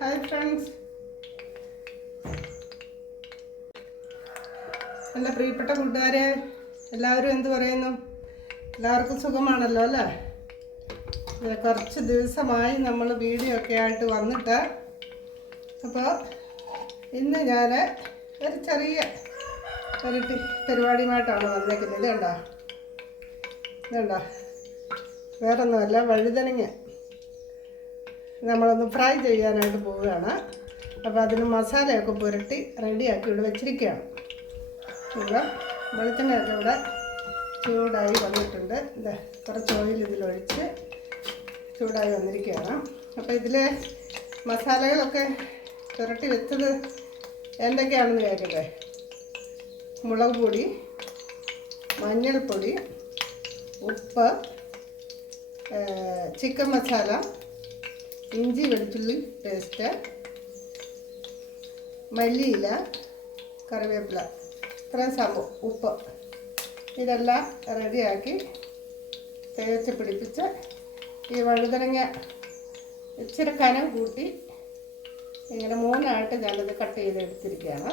Hi friends എന്റെ പ്രിയപ്പെട്ട കൂട്ടുകാരെ എല്ലാവരും എന്തു പറയുന്നു? എല്ലാവർക്കും സുഖമാണല്ലോ അല്ലേ? കുറച്ച് ദിവസമായി നമ്മൾ വീഡിയോ ഒക്കെ ആയിട്ട് വന്നിട്ട് അപ്പോൾ ഇന്ന് ഞാൻ ഒരു ചെറിയ ഒരു പരിപാടിയുമായിട്ടാണ് വന്നേക്കുന്നത്. ഇത് കണ്ടോ? ഇത് കണ്ടോ? വേറൊന്നുമല്ല വഴുതനങ്ങ. നമ്മളൊന്ന് ഫ്രൈ ചെയ്യാനായിട്ട് പോവുകയാണ്. അപ്പോൾ അതിന് മസാലയൊക്കെ പുരട്ടി റെഡിയാക്കി ഇവിടെ വെച്ചിരിക്കുകയാണ്. വെളിച്ചെണ്ണയൊക്കെ ഇവിടെ ചൂടായി വന്നിട്ടുണ്ട്. ഇതാ കുറച്ച് ഓയിൽ ഇതിലൊഴിച്ച് ചൂടായി വന്നിരിക്കുകയാണ്. അപ്പോൾ ഇതിലെ മസാലകളൊക്കെ പുരട്ടി വെച്ചത് എന്തൊക്കെയാണെന്ന് കേൾക്കട്ടെ? മുളക് പൊടി മഞ്ഞൾപ്പൊടി ഉപ്പ് ചിക്കൻ മസാല ഇഞ്ചി വെളുത്തുള്ളി പേസ്റ്റ് മല്ലിയില കറിവേപ്പില. ഇത്രയും സംഭവം ഉപ്പ്. ഇതെല്ലാം റെഡിയാക്കി തേച്ച് പിടിപ്പിച്ച് ഈ വഴുതനങ്ങ ഇച്ചിരി കനം കൂട്ടി ഇങ്ങനെ മൂന്നായിട്ട് ഞാനത് കട്ട് ചെയ്ത് എടുത്തിരിക്കുകയാണ്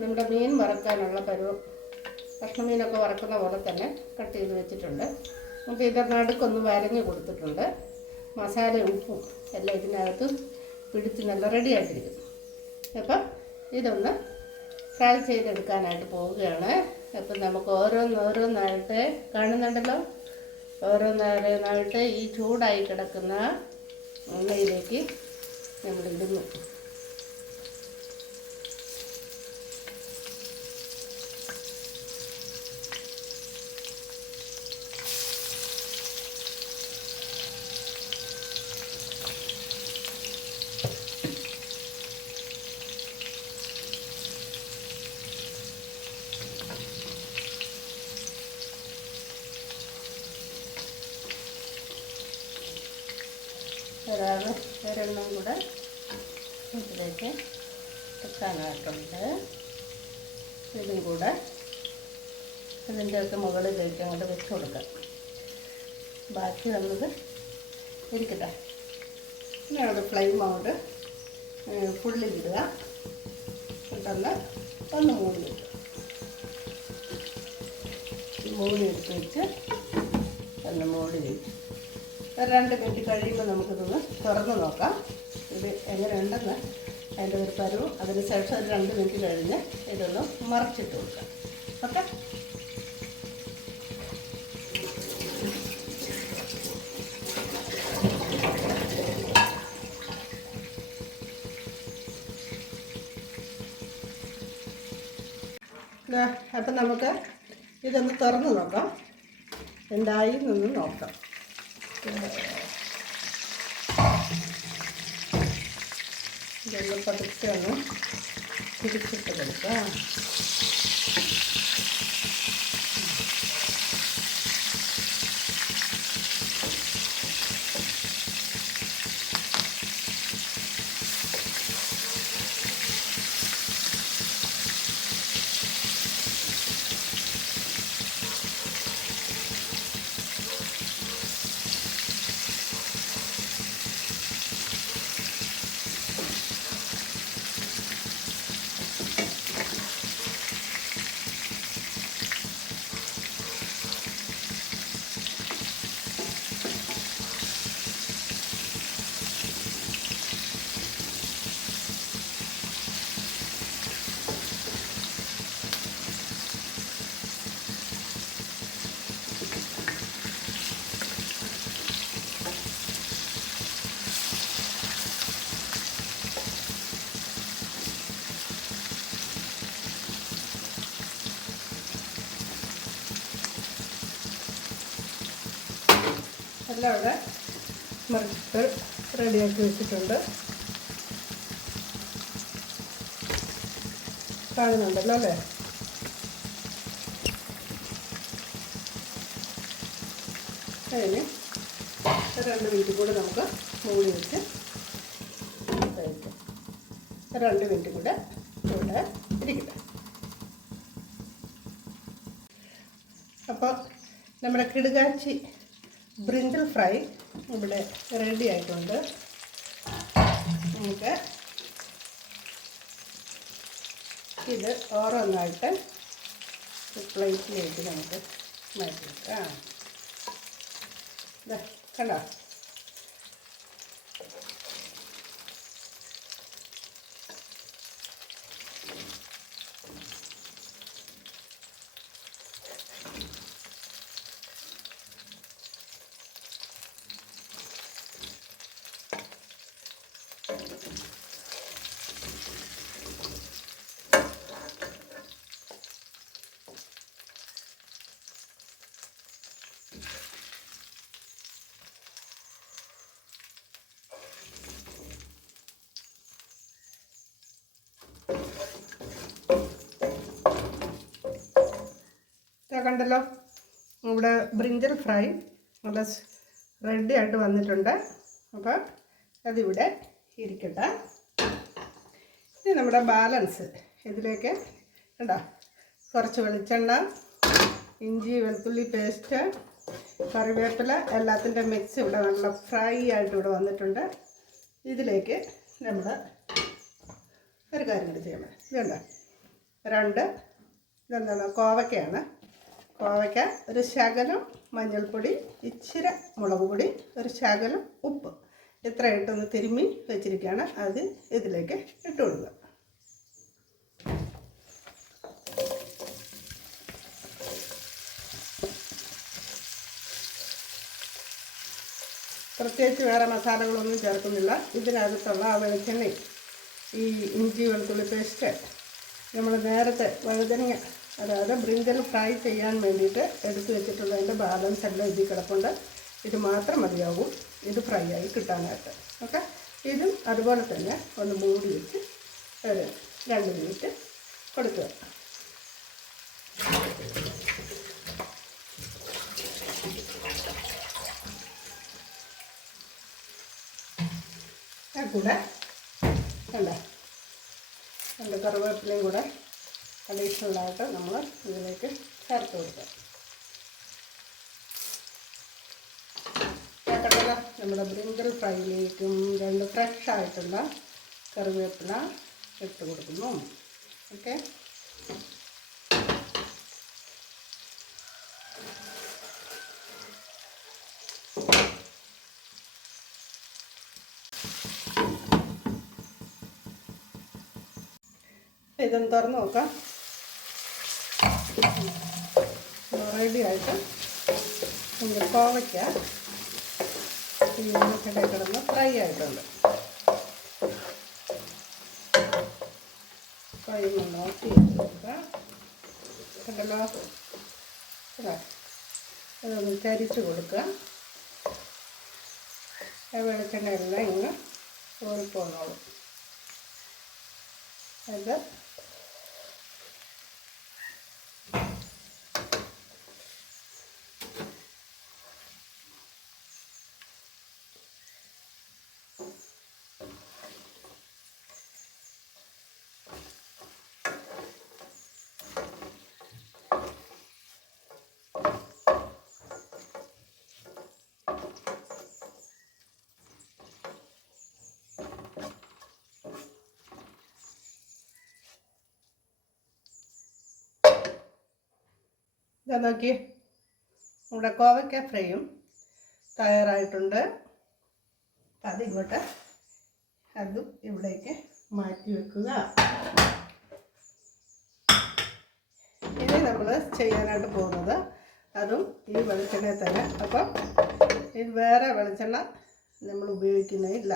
നമ്മുടെ മീൻ വറക്കാനുള്ള പരുവം കഷ്ണമീനൊക്കെ വറക്കുന്ന പോലെ തന്നെ കട്ട് ചെയ്ത് വെച്ചിട്ടുണ്ട്. നമുക്ക് ഇത് നടുക്കൊന്ന് വരഞ്ഞ് കൊടുത്തിട്ടുണ്ട്. മസാല ഉപ്പും എല്ലാം ഇതിനകത്ത് പിടിച്ച് നല്ല റെഡി ആയിട്ടിരിക്കും അപ്പം ഇതൊന്ന് ഫ്രൈ ചെയ്തെടുക്കാനായിട്ട് പോവുകയാണ്. അപ്പം നമുക്ക് ഓരോന്നോരോന്നായിട്ട് കാണുന്നുണ്ടല്ലോ? ഓരോന്നോരോന്നായിട്ട് ഈ ചൂടായി കിടക്കുന്ന എണ്ണയിലേക്ക് നമ്മൾ ഒരാൾ ഒരെണ്ണം കൂടെ ഇതിലേക്ക് വെക്കാനായിട്ടുണ്ട് ഇതും കൂടെ ഇതിന്റെയൊക്കെ മുകളിലേക്ക് അങ്ങോട്ട് വെച്ച് കൊടുക്കാം. ബാക്കി വന്നത് ഇരിക്കട്ടെ. ഇനി അവിടെ ഫ്ലെയിം അങ്ങോട്ട് ഫുള്ളിലിടുക എന്നിട്ടൊന്ന് ഒന്ന് മൂടി വെക്കുക. മൂടി എടുത്ത് വെച്ച് ഒന്ന് മൂടി വെച്ച് ഒരു രണ്ട് മിനിറ്റ് കഴിയുമ്പോൾ നമുക്കിതൊന്ന് തുറന്ന് നോക്കാം. ഇത് എങ്ങനെ ഉണ്ടെന്ന് അതിന്റെ ഒരു പരുവും അതിന് ശേഷം ഒരു രണ്ട് മിനിറ്റ് കഴിഞ്ഞ് ഇതൊന്ന് മറിച്ചിട്ട് കൊടുക്കാം. ഓക്കെ? അപ്പം നമുക്ക് ഇതൊന്ന് തുറന്ന് നോക്കാം. എന്തായി എന്നൊന്ന് നോക്കാം. ഇതൊന്ന് പതുക്കെ എല്ലാം ഇവിടെ മറിച്ചിട്ട് റെഡിയാക്കി വെച്ചിട്ടുണ്ട്. കാണുന്നുണ്ടല്ലോ അല്ലേ? അതിന് രണ്ട് മിനിറ്റ് കൂടെ നമുക്ക് മൂടി വെച്ച് കഴിക്കാം. രണ്ട് മിനിറ്റ് കൂടെ ഇവിടെ ഇരിക്കട്ടെ. അപ്പോൾ നമ്മുടെ കിടുകാച്ചി ബ്രിഞ്ചൽ ഫ്രൈ ഇവിടെ റെഡി ആയിട്ടുണ്ട്. നമുക്ക് ഇത് ഓരോന്നായിട്ട് പ്ലേറ്റിലേക്ക് നമുക്ക് മാറ്റി വെക്കാം. കണ്ടോ? കണ്ടല്ലോ. ഇവിടെ ബ്രിഞ്ചൽ ഫ്രൈ നല്ല റെഡി ആയിട്ട് വന്നിട്ടുണ്ട്. അപ്പോൾ അതിവിടെ ഇരിക്കട്ടെ. ഇനി നമ്മുടെ ബാലൻസ് ഇതിലേക്ക് കണ്ടോ? കുറച്ച് വെളിച്ചെണ്ണ ഇഞ്ചി വെളുത്തുള്ളി പേസ്റ്റ് കറിവേപ്പില എല്ലാത്തിന്റെ മിക്സ് ഇവിടെ നല്ല ഫ്രൈ ആയിട്ട് ഇവിടെ വന്നിട്ടുണ്ട്. ഇതിലേക്ക് നമ്മൾ ഒരു കാര്യം കൂടി ചെയ്യണം ഇതുണ്ട് രണ്ട് ഇതെന്താണ്? കോവയ്ക്കയാണ്. കോവയ്ക്ക ഒരു ശകലം മഞ്ഞൾപ്പൊടി ഇച്ചിരി മുളക് പൊടി ഒരു ശകലം ഉപ്പ്. ഇത്ര ഇട്ടൊന്ന് തിരുമ്മി വെച്ചിരിക്കുകയാണ്. അത് ഇതിലേക്ക് ഇട്ട് കൊടുക്കുക. പ്രത്യേകിച്ച് വേറെ മസാലകളൊന്നും ചേർക്കുന്നില്ല. ഇതിനകത്തുള്ള ആ വെളിച്ചെണ്ണയും ഈ ഇഞ്ചി വെളുത്തുള്ളി പേസ്റ്റ് നമ്മൾ നേരത്തെ വഴുതനങ്ങ അതായത് ബ്രിഞ്ചൽ ഫ്രൈ ചെയ്യാൻ വേണ്ടിയിട്ട് എടുത്തു വെച്ചിട്ടുള്ളതിന്റെ ബാലൻസ് എല്ലാം ഇതിൽ കിടപ്പുണ്ട്. ഇത് മാത്രം മതിയാവും. ഇത് ഫ്രൈ ആയി കിട്ടാനായിട്ട്. ഓക്കെ? ഇതും അതുപോലെ തന്നെ ഒന്ന് മൂടി വെച്ച് ഒരു രണ്ട് മിനിറ്റ് കൊടുക്കുക. കൂടെ? കണ്ട? രണ്ട് കറിവേപ്പിലയും കൂടെ അഡീഷണലായിട്ട് നമ്മൾ ഇതിലേക്ക് ചേർത്ത് കൊടുക്കുക. നമ്മുടെ ബ്രിങ്കൽ ഫ്രൈയിലേക്കും രണ്ട് ഫ്രഷ് ആയിട്ടുള്ള കറിവേപ്പില ഇട്ട് കൊടുക്കുന്നു. ഓക്കെ. ഇതൊന്ന് തുറന്ന് നോക്കാം. റെഡി ആയിട്ട് നമുക്ക് കോവയ്ക്ക ഈ എണ്ണക്കടയിൽ കിടന്ന് ഫ്രൈ ആയിട്ടുണ്ട്. ഫ്രൈ ഒന്ന് നോക്കി കൊടുക്കുക കണ്ടല്ലോ? ഇതാ. ഇതൊന്ന് ചരിച്ച് കൊടുക്കുക വെളിച്ചെണ്ണ എല്ലാം ഇങ്ങനെ ഊറിപ്പോന്നോളും അത് ഇതാ നോക്കി. നമ്മുടെ കോവയ്ക്ക ഫ്രൈയും തയ്യാറായിട്ടുണ്ട്. അതിങ്ങോട്ട് അതും ഇവിടേക്ക് മാറ്റി വെക്കുക. ഇനി നമ്മൾ ചെയ്യാനായിട്ട് പോകുന്നത് അതും ഈ വെളിച്ചെണ്ണയിൽ തന്നെ. അപ്പം ഇത് വേറെ വെളിച്ചെണ്ണ നമ്മൾ ഉപയോഗിക്കുന്നില്ല.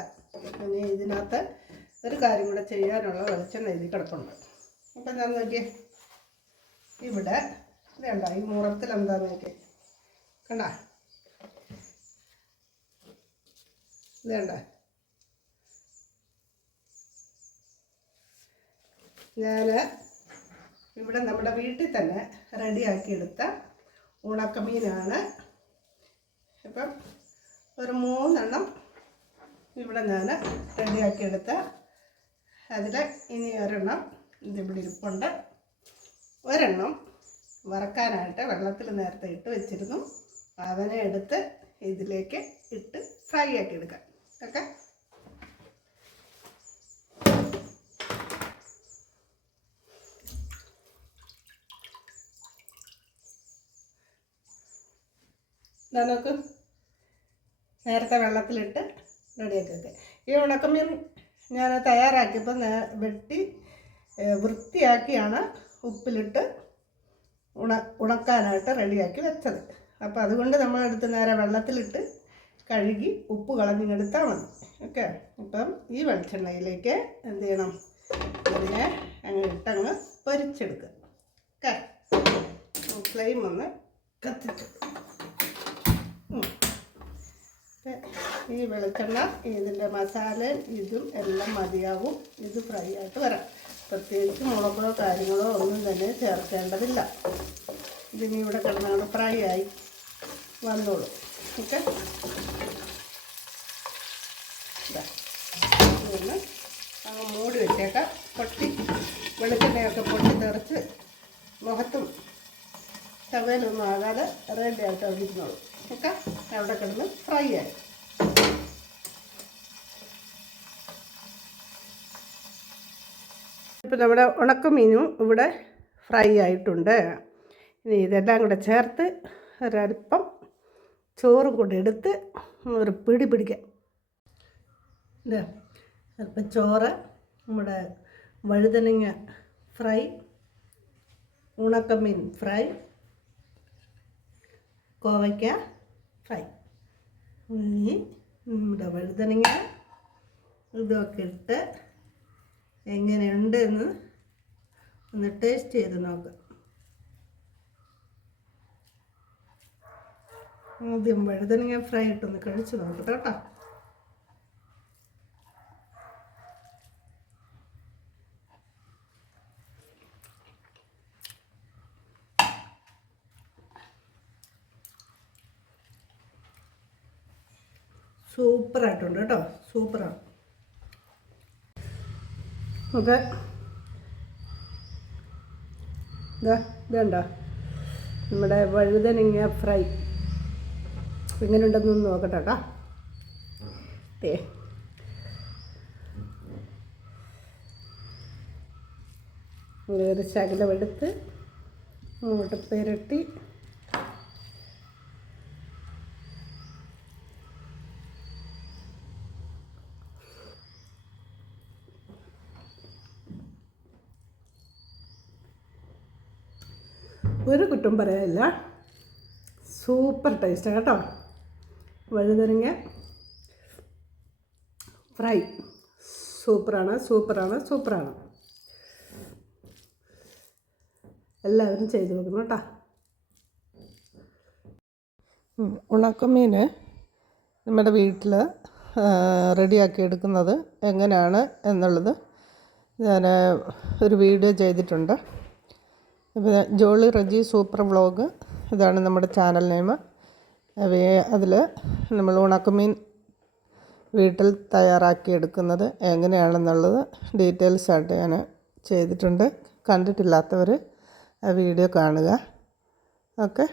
ഇനി ഇതിനകത്ത് ഒരു കാര്യം കൂടെ ചെയ്യാനുള്ള വെളിച്ചെണ്ണ ഇതിൽ കിടപ്പുണ്ട്. അപ്പം ഞാൻ നോക്കിയേ ഇവിടെ ഇതുണ്ട? ഈ മുറത്തിൽ എന്താന്ന് നോക്കി കണ്ട? ഇതുണ്ട? ഞാൻ ഇവിടെ നമ്മുടെ വീട്ടിൽ തന്നെ റെഡിയാക്കിയെടുത്ത ഉണക്കമീനാണ്. ഇപ്പം ഒരു മൂന്നെണ്ണം ഇവിടെ ഞാൻ റെഡിയാക്കിയെടുത്ത. അതിൽ ഇനി ഒരെണ്ണം ഇതിവിടെ ഇരിപ്പുണ്ട്. ഒരെണ്ണം വറക്കാനായിട്ട് വെള്ളത്തിൽ നേരത്തെ ഇട്ട് വെച്ചിരുന്നു. അവനെ എടുത്ത് ഇതിലേക്ക് ഇട്ട് ഫ്രൈ ആക്കി എടുക്കാം. ഓക്കെ? നമുക്ക് നേരത്തെ വെള്ളത്തിലിട്ട് റെഡിയാക്കി വെക്കാം. ഈ ഉണക്കമീൻ ഞാൻ തയ്യാറാക്കിയപ്പോൾ വെട്ടി വൃത്തിയാക്കിയാണ് ഉപ്പിലിട്ട് ഉണ ഉണക്കാനായിട്ട് റെഡിയാക്കി വെച്ചത്. അപ്പോൾ അതുകൊണ്ട് നമ്മൾ നമ്മളെടുത്ത് നേരെ വെള്ളത്തിലിട്ട് കഴുകി ഉപ്പ് കളഞ്ഞെടുത്താൽ മതി. ഓക്കെ? അപ്പം ഈ വെളിച്ചെണ്ണയിലേക്ക് എന്ത് ചെയ്യണം? അതിനെ അങ്ങ് ഇട്ടങ്ങ് പൊരിച്ചെടുക്കുക. ഓക്കെ? ഫ്ലെയിം ഒന്ന് കത്തിച്ചു. ഈ വെളിച്ചെണ്ണ ഇതിന്റെ മസാലയും ഇതും എല്ലാം മതിയാകും ഇത് ഫ്രൈ ആയിട്ട് വരാം. പ്രത്യേകിച്ച് മുളകോ കാര്യങ്ങളോ ഒന്നും തന്നെ ചേർക്കേണ്ടതില്ല. ഇതിനി ഇവിടെ കിടന്നാണ് ഫ്രൈ വന്നോളൂ. ഓക്കെ? ഇതൊന്ന് അങ്ങ് മൂടി വെച്ചേക്കാം. പൊട്ടി വെളിച്ചെണ്ണയൊക്കെ പൊട്ടി തെറിച്ച് മുഖത്തും ചവയിലൊന്നും ആകാതെ റെഡി ആയിട്ട് അവിടെ ഇരുന്നോളൂ. ഓക്കെ? അവിടെ കിടന്ന് ഫ്രൈ ആയി. ഇപ്പം നമ്മുടെ ഉണക്കമീനും ഇവിടെ ഫ്രൈ ആയിട്ടുണ്ട്. ഇനി ഇതെല്ലാം കൂടെ ചേർത്ത് ഒരൽപ്പം ചോറും കൂടെ എടുത്ത് ഒരു പിടി പിടിക്കാം. അല്പം ചോറ് നമ്മുടെ വഴുതനങ്ങ ഫ്രൈ ഉണക്കമീൻ ഫ്രൈ കോവയ്ക്ക ഫ്രൈ. നമ്മുടെ വഴുതനങ്ങ ഇതൊക്കെ ഇട്ട് എങ്ങനെയുണ്ട് എന്ന് ഒന്ന് ടേസ്റ്റ് ചെയ്ത് നോക്കാം. ആദ്യം വഴുതനങ്ങ ഫ്രൈ ഇട്ടൊന്ന് കഴിച്ച് നോക്കട്ടെ കേട്ടോ. സൂപ്പറായിട്ടുണ്ട് കേട്ടോ സൂപ്പറാണ്. ഓക്കെ ഇതാ നമ്മുടെ വഴുതനങ്ങ ഫ്രൈ. എങ്ങനെയുണ്ടെന്ന് നോക്കട്ടെ കേട്ടോ. തേ ഒരു ശകലം എടുത്ത് അങ്ങോട്ട് പുരട്ടി ഒരു കുറ്റം പറയാനില്ല സൂപ്പർ ടേസ്റ്റാണ് കേട്ടോ. വഴുതനങ്ങ ഫ്രൈ. സൂപ്പറാണ് സൂപ്പറാണ് സൂപ്പറാണ്. എല്ലാവരും ചെയ്തു നോക്കണം കേട്ടോ. ഉണക്കമീൻ നമ്മുടെ വീട്ടിൽ റെഡിയാക്കി എടുക്കുന്നത് എങ്ങനെയാണ് എന്നുള്ളത് ഞാൻ ഒരു വീഡിയോ ചെയ്തിട്ടുണ്ട്. Jolly Reji super vlog. ഇതാണ് നമ്മുടെ ചാനൽ നെയിം. അതിൽ നമ്മൾ ഉണക്കമീൻ വീട്ടിൽ തയ്യാറാക്കി എടുക്കുന്നത് എങ്ങനെയാണെന്നുള്ളത് ഡീറ്റെയിൽസ് ആയിട്ട് ഞാൻ ചെയ്തിട്ടുണ്ട്. കണ്ടിട്ടില്ലാത്തവർ വീഡിയോ കാണുക. ഓക്കെ.